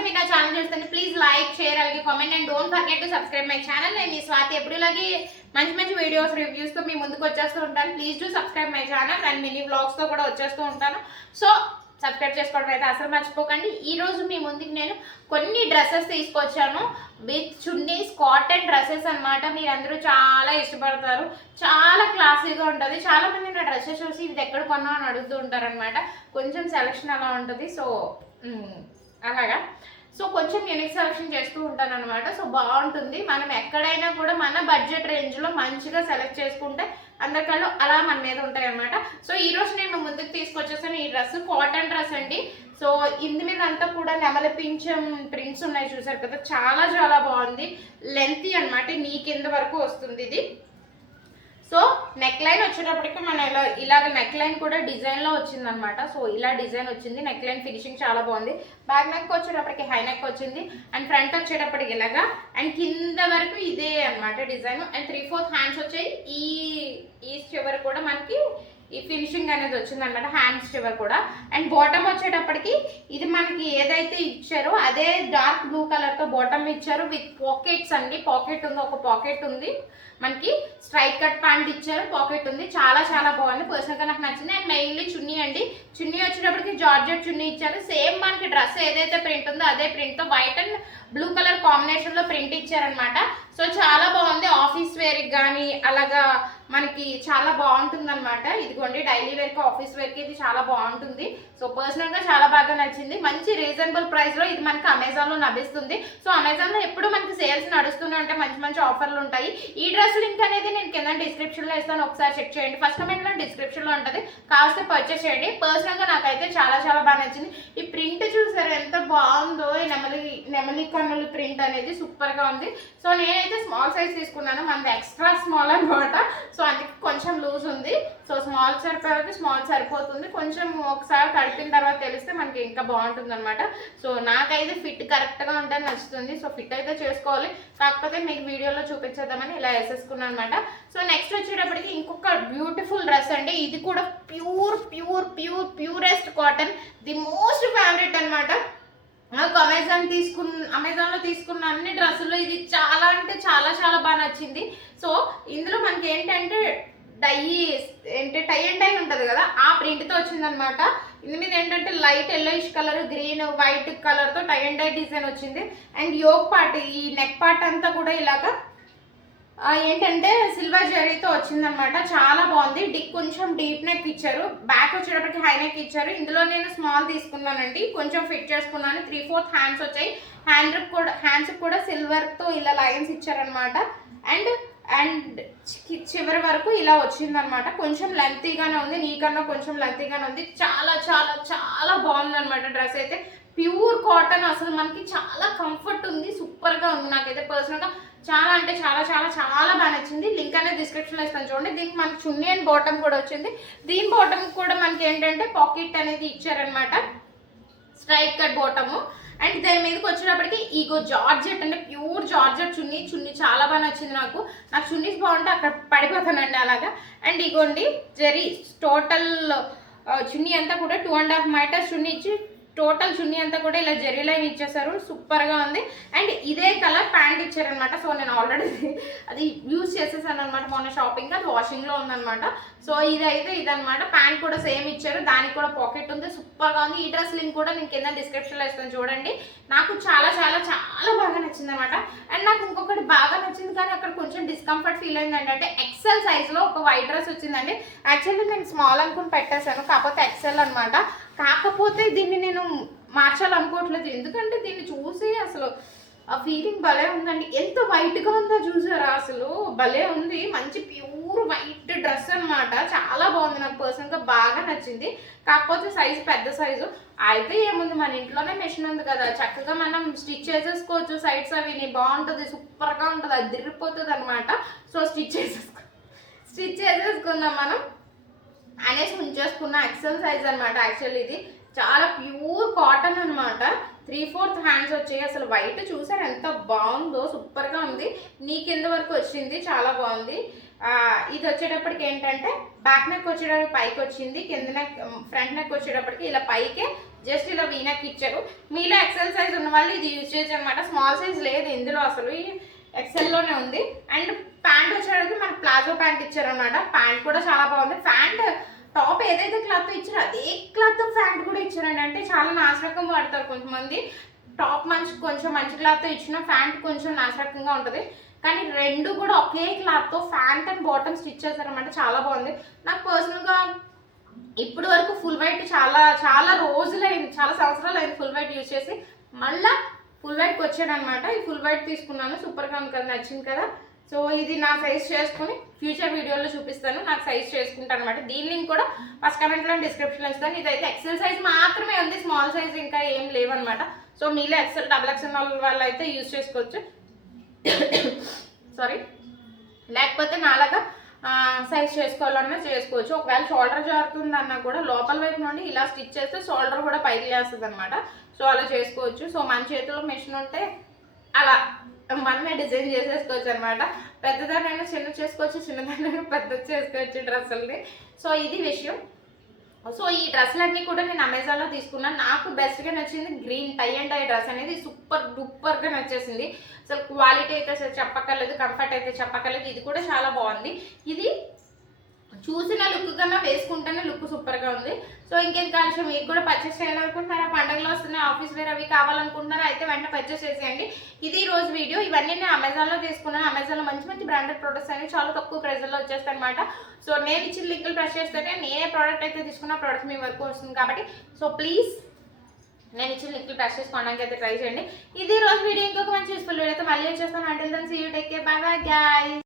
Time మీరు నా channel చూస్తే ప్లీజ్ లైక్ షేర్ అలాగే comment and don't forget to subscribe my channel. నేను మీ స్వాతి ఎప్పుడులాగే మంచి మంచి వీడియోస్ రివ్యూస్ తో మీ ముందుకు వచ్చేస్తూ ఉంటాను. Please do subscribe my channel and mini vlogs తో కూడా వచ్చేస్తూ ఉంటాను. సో సబ్స్క్రైబ్ చేసుకోవడం అయితే అసలు మర్చిపోకండి. ఈ రోజు మీ ముందుకు నేను కొన్ని డ్రెస్సెస్ తీసుకొచ్చాను విత్ చున్నీస్, కాటన్ డ్రెస్సెస్ అన్నమాట. మీరందరూ చాలా ఇష్టపడతారు, చాలా క్లాసీగా ఉంటుంది. చాలా మంది నా డ్రెస్సెస్ చూసి ఇది ఎక్కడ కొన్నావు అని అడుగుతూ ఉంటారు అనమాట. కొంచెం సెలెక్షన్ అలా ఉంటుంది. సో అలాగా కొంచెం యూనిక్ సెలెక్షన్ చేస్తూ ఉంటాను అనమాట. సో బాగుంటుంది. మనం ఎక్కడైనా కూడా మన బడ్జెట్ రేంజ్లో మంచిగా సెలెక్ట్ చేసుకుంటే అందరికళ్ళు అలా మన మీద ఉంటాయి అనమాట. సో ఈ రోజు నేను ముందుకు తీసుకొచ్చేసాను ఈ డ్రెస్, కాటన్ డ్రెస్ అండి. సో ఇందు మీద అంతా కూడా నెమలి పింఛం ప్రింట్స్ ఉన్నాయి, చూసారు కదా, చాలా చాలా బాగుంది. లెంతీ అనమాట, నీ కింద వరకు వస్తుంది ఇది. సో నెక్ లైన్ వచ్చేటప్పటికి మన ఇలాగ నెక్ లైన్ కూడా డిజైన్లో వచ్చింది అనమాట. సో ఇలా డిజైన్ వచ్చింది. నెక్ లైన్ ఫినిషింగ్ చాలా బాగుంది. బ్యాక్ నెక్ వచ్చేటప్పటికి హై నెక్ వచ్చింది అండ్ ఫ్రంట్ వచ్చేటప్పటికి ఇలాగా అండ్ కింద వరకు ఇదే అనమాట డిజైన్. అండ్ 3/4 హ్యాండ్స్ వచ్చాయి. ఈ చివరి కూడా మనకి ఈ ఫినిషింగ్ అనేది వచ్చింది అనమాట, హ్యాండ్స్ చివరి కూడా. అండ్ బాటమ్ వచ్చేటప్పటికి ఇది మనకి ఏదైతే ఇచ్చారో అదే డార్క్ బ్లూ కలర్ తో బాటమ్ ఇచ్చారు విత్ పాకెట్స్ అండి. పాకెట్ ఉంది, ఒక పాకెట్ ఉంది మనకి. స్ట్రైట్ కట్ ప్యాంట్ ఇచ్చారు, పాకెట్ ఉంది. చాలా చాలా బాగుంది, పర్సనల్ గా నాకు నచ్చింది. అండ్ మెయిన్లీ చున్నీ అండి. చున్నీ వచ్చేటప్పటికి జార్జెట్ చున్నీ ఇచ్చారు. సేమ్ మనకి డ్రెస్ ఏదైతే ప్రింట్ ఉందో అదే ప్రింట్ తో white and blue colour combination లో ప్రింట్ ఇచ్చారనమాట. సో చాలా బాగుంది. ఆఫీస్ వేర్ కానీ అలాగా మనకి చాలా బాగుంటుంది అనమాట. ఇదిగోండి డైలీ వేర్ కి ఆఫీస్ వేర్ కి ఇది చాలా బాగుంటుంది. సో పర్సనల్ గా చాలా బాగా నచ్చింది. మంచి రీజనబుల్ ప్రైస్ లో ఇది మనకి అమెజాన్ లో లభిస్తుంది. సో అమెజాన్ లో ఎప్పుడు మనకి సేల్స్ నడుస్తూనే ఉంటాయి, మంచి మంచి ఆఫర్లు ఉంటాయి. ఈ డ్రెస్ లింక్ అనేది నేను కింద డిస్క్రిప్షన్ లో ఇస్తాను, ఒకసారి చెక్ చేయండి. ఫస్ట్ కమెంట్ లో డిస్క్రిప్షన్ లో ఉంటుంది, కావాల్సి పర్చేస్ చేయండి. పర్సనల్ గా నాకైతే చాలా చాలా బాగా నచ్చింది. ఈ ప్రింట్ చూసారు ఎంత బాగుందో, ఈ నెమలి కన్నుల ప్రింట్ అనేది సూపర్ గా ఉంది. సో నేనైతే స్మాల్ సైజ్ తీసుకున్నాను, మనది ఎక్స్ట్రా స్మాల్ అనమాట. సో అందుకే కొంచెం లూజ్ ఉంది. సో స్మాల్ సరిపోతే స్మాల్ సరిపోతుంది, కొంచెం ఒకసారి కడిపిన తర్వాత తెలిస్తే మనకి ఇంకా బాగుంటుంది అనమాట. సో నాకైతే ఫిట్ కరెక్ట్ గా ఉంటే నచ్చుతుంది. సో ఫిట్ అయితే చేసుకోవాలి, కాకపోతే మీకు వీడియోలో చూపించేద్దామని ఇలా వేసేసుకున్నాను అనమాట. సో నెక్స్ట్ వచ్చేటప్పటికి ఇంకొక బ్యూటిఫుల్ డ్రెస్ అండి. ఇది కూడా purest cotton, the most favourite అనమాట. నాకు అమెజాన్ లో తీసుకున్న అన్ని డ్రెస్సుల్లో ఇది చాలా అంటే చాలా చాలా బాగా నచ్చింది. సో ఇందులో మనకి ఏంటంటే టై అండ్ డై ఉంటుంది కదా, ఆ ప్రింట్ తో వచ్చింది అనమాట. ఇందు మీద ఏంటంటే light yellowish colour, green, white colour తో టై అండ్ డై డిజైన్ వచ్చింది. అండ్ యోక్ పార్ట్, ఈ నెక్ పార్ట్ అంతా కూడా ఇలాగా ఏంటంటే సిల్వర్ జరీతో వచ్చిందనమాట. చాలా బాగుంది. కొంచెం డీప్ నెక్ ఇచ్చారు, బ్యాక్ వచ్చేటప్పటికి హై నెక్ ఇచ్చారు. ఇందులో నేను స్మాల్ తీసుకున్నానండి, కొంచెం ఫిట్ చేసుకున్నాను. 3/4 హ్యాండ్స్ వచ్చాయి. హ్యాండ్స్ కూడా సిల్వర్ తో ఇలా లైన్స్ ఇచ్చారనమాట. అండ్ చివరి వరకు ఇలా వచ్చిందనమాట. కొంచెం లెంతీగానే ఉంది, నీకన్నా కొంచెం లెంతీగానే ఉంది. చాలా చాలా చాలా బాగుంది అనమాట డ్రెస్ అయితే. ప్యూర్ కాటన్, అసలు మనకి చాలా కంఫర్ట్ ఉంది, సూపర్ గా ఉంది. నాకైతే పర్సనల్ గా చాలా అంటే చాలా చాలా చాలా బాగా నచ్చింది. లింక్ అనేది డిస్క్రిప్షన్ లో ఇస్తాను చూడండి. దీనికి మనకి చున్నీ అండ్ బాటమ్ కూడా వచ్చింది. దీని బాటమ్ కూడా మనకి ఏంటంటే పాకెట్ అనేది ఇచ్చారనమాట, స్ట్రైట్ కట్ బాటము. అండ్ దాని మీదకి వచ్చేటప్పటికి ఈగో జార్జెట్ అంటే ప్యూర్ జార్జెట్ చున్నీ చాలా బాగా నచ్చింది నాకు చున్నీస్ బాగుంటే అక్కడ పడిపోతానండి అలాగా. అండ్ ఇగోండి జరీ టోటల్ చున్నీ అంతా కూడా 2.5 మీటర్స్ చున్నీ ఇచ్చి టోటల్ చున్నీ అంతా కూడా ఇలా జరీ లైన్ ఇచ్చేసారు, సూపర్ గా ఉంది. అండ్ ఇదే కలర్ ప్యాంట్ ఇచ్చారనమాట. సో నేను ఆల్రెడీ అది యూజ్ చేసేసాను అనమాట మొన్న షాపింగ్, అది వాషింగ్ లో ఉందనమాట. సో ఇదనమాట. ప్యాంట్ కూడా సేమ్ ఇచ్చారు, దానికి కూడా పాకెట్ ఉంది, సూపర్ గా ఉంది. ఈ డ్రెస్ లింక్ కూడా నేను కింద డిస్క్రిప్షన్ లో ఇస్తాను చూడండి. నాకు చాలా చాలా చాలా బాగా నచ్చింది అనమాట. అండ్ నాకు ఇంకొకటి బాగా నచ్చింది, కానీ అక్కడ కొంచెం డిస్కంఫర్ట్ ఫీల్ అయింది ఏంటంటే ఎక్సెల్ సైజ్ లో ఒక వైట్ డ్రెస్ వచ్చిందండి. యాక్చువల్లీ నేను స్మాల్ అనుకుని పెట్టేశాను, కాకపోతే ఎక్సెల్ అనమాట. కాకపోతే దీన్ని నేను మార్చాలనుకోవట్లేదు, ఎందుకంటే దీన్ని చూసి అసలు ఆ ఫీలింగ్ భలే ఉందండి. ఎంత వైట్ గా ఉందో చూసారా, అసలు భలే ఉంది. మంచి ప్యూర్ వైట్ డ్రెస్ అనమాట. చాలా బాగుంది, నాకు పర్సనల్ గా బాగా నచ్చింది. కాకపోతే సైజు పెద్ద సైజు అయితే ఏముంది, మన ఇంట్లోనే మెషిన్ ఉంది కదా, చక్కగా మనం స్టిచ్ చేసేసుకోవచ్చు. సైడ్స్ అవి బాగుంటుంది, సూపర్ గా ఉంటుంది, అది తిరిగిపోతుంది అనమాట. సో స్టిచ్ చేసేసుకుందాం మనం అనేసి ఉంచేసుకున్న. ఎక్సెల్ సైజ్ అనమాట. యాక్చువల్లీ ఇది చాలా ప్యూర్ కాటన్ అనమాట. 3/4 హ్యాండ్స్ వచ్చాయి. అసలు వైట్ చూసారు ఎంత బాగుందో, సూపర్ గా ఉంది. నీ కింద వరకు వచ్చింది, చాలా బాగుంది. ఇది వచ్చేటప్పటికి ఏంటంటే బ్యాక్ నెక్ వచ్చేటప్పటికి పైకి వచ్చింది, కింద నెక్ ఫ్రంట్ నెక్ వచ్చేటప్పటికి ఇలా పైకే జస్ట్ ఇలా వీ నెక్ ఇచ్చారు. మీలో ఎక్సెల్ సైజ్ ఉన్న వాళ్ళు ఇది యూజ్ చేయొచ్చు అనమాట. స్మాల్ సైజ్ లేదు ఇందులో, అసలు ఎక్సెల్లోనే ఉంది. అండ్ ప్యాంట్ వచ్చేటప్పటికి మనకు ప్లాజో ప్యాంట్ ఇచ్చారనమాట. ప్యాంట్ కూడా చాలా బాగుంది. ప్యాంట్ టాప్ ఏదైతే క్లాత్ ఇచ్చారో అదే క్లాత్ ప్యాంట్ కూడా ఇచ్చారండి. అంటే చాలా నాశరకం వాడతారు కొంతమంది. టాప్ కొంచెం మంచి క్లాత్తో ఇచ్చిన ప్యాంట్ కొంచెం నాశరకంగా ఉంటుంది. కానీ రెండు కూడా ఒకే క్లాత్తో ప్యాంట్ అండ్ బాటమ్ స్టిచ్ చేశారనమాట. చాలా బాగుంది. నాకు పర్సనల్గా ఇప్పటి వరకు ఫుల్ వైట్ చాలా రోజులైంది, చాలా సంవత్సరాలు అయింది ఫుల్ వైట్ యూజ్ చేసి. మళ్ళీ ఫుల్ వైట్కి వచ్చాడు అనమాట. ఈ ఫుల్ వైట్ తీసుకున్నాను, సూపర్గా ఉంది కదా, నచ్చింది కదా. సో ఇది నా సైజ్ చేసుకుని ఫ్యూచర్ వీడియోలో చూపిస్తాను. నాకు సైజ్ చేసుకుంటాను అనమాట. దీని లింక్ కూడా ఫస్ట్ కమెంట్లో డిస్క్రిప్షన్లో ఇస్తాను. ఇదైతే ఎక్సెల్ సైజ్ మాత్రమే ఉంది, స్మాల్ సైజ్ ఇంకా ఏం లేవన్నమాట. సో మీలో ఎక్సెల్ డబుల్ ఎక్సెల్ వాళ్ళు అయితే యూజ్ చేసుకోవచ్చు. సారీ, లేకపోతే నాలాగా సైజ్ చేసుకోవాలన్నా చేసుకోవచ్చు. ఒకవేళ షోల్డర్ జారుతుందన్నా కూడా లోపల వైపు నుండి ఇలా స్టిచ్ చేస్తే షోల్డర్ కూడా పైకి లేస్తుంది అనమాట. సో అలా చేసుకోవచ్చు. సో మన చేతిలో మిషన్ ఉంటే అలా మనమే డిజైన్ చేసేసుకోవచ్చు అనమాట. పెద్దదానైనా చిన్న చేసుకోవచ్చు, చిన్నదానైనా పెద్ద చేసుకోవచ్చు డ్రెస్సుల్ని. సో ఇది విషయం. సో ఈ డ్రెస్సులన్నీ కూడా నేను అమెజాన్లో తీసుకున్నాను. నాకు బెస్ట్గా నచ్చింది green tie and dye dress అనేది. సూపర్ డూపర్గా నచ్చేసింది. అసలు క్వాలిటీ అయితే అసలు చెప్పక్కర్లేదు, కంఫర్ట్ అయితే చెప్పక్కర్లేదు. ఇది కూడా చాలా బాగుంది. ఇది చూసిన లుక్ కన్నా వేసుకుంటేనే లుక్ సూపర్గా ఉంది. సో ఇంకేం కాల్సిన మీకు కూడా పర్చేస్ చేయాలనుకుంటున్నారా, పండుగలో వస్తున్నాయి, ఆఫీస్ వేర్ అవి కావాలనుకుంటున్నారా, అయితే వెంటనే పర్చేస్ చేసేయండి. ఇది ఈ రోజు వీడియో. ఇవన్నీ నేను అమెజాన్లో తీసుకున్నాను. అమెజాన్లో మంచి మంచి బ్రాండెడ్ ప్రొడక్ట్స్ అనేవి చాలా తక్కువ ప్రైస్లో వచ్చేస్తాయి అనమాట. సో నేను ఇచ్చిన లింకులు ప్రెస్ చేస్తేనే నేను ఏ ప్రోడక్ట్ అయితే తీసుకున్న ప్రోడక్ట్ మీ వరకు వస్తుంది కాబట్టి సో ప్లీజ్ నేను ఇచ్చిన లింకులు ప్రెస్ చేసుకోవడానికి అయితే ట్రై చేయండి. ఇది రోజు వీడియో. ఇంకొక మంచి యూస్ఫుల్ వీడియో అయితే మళ్ళీ వచ్చేస్తాను. Until then see you, take care, bye bye guys.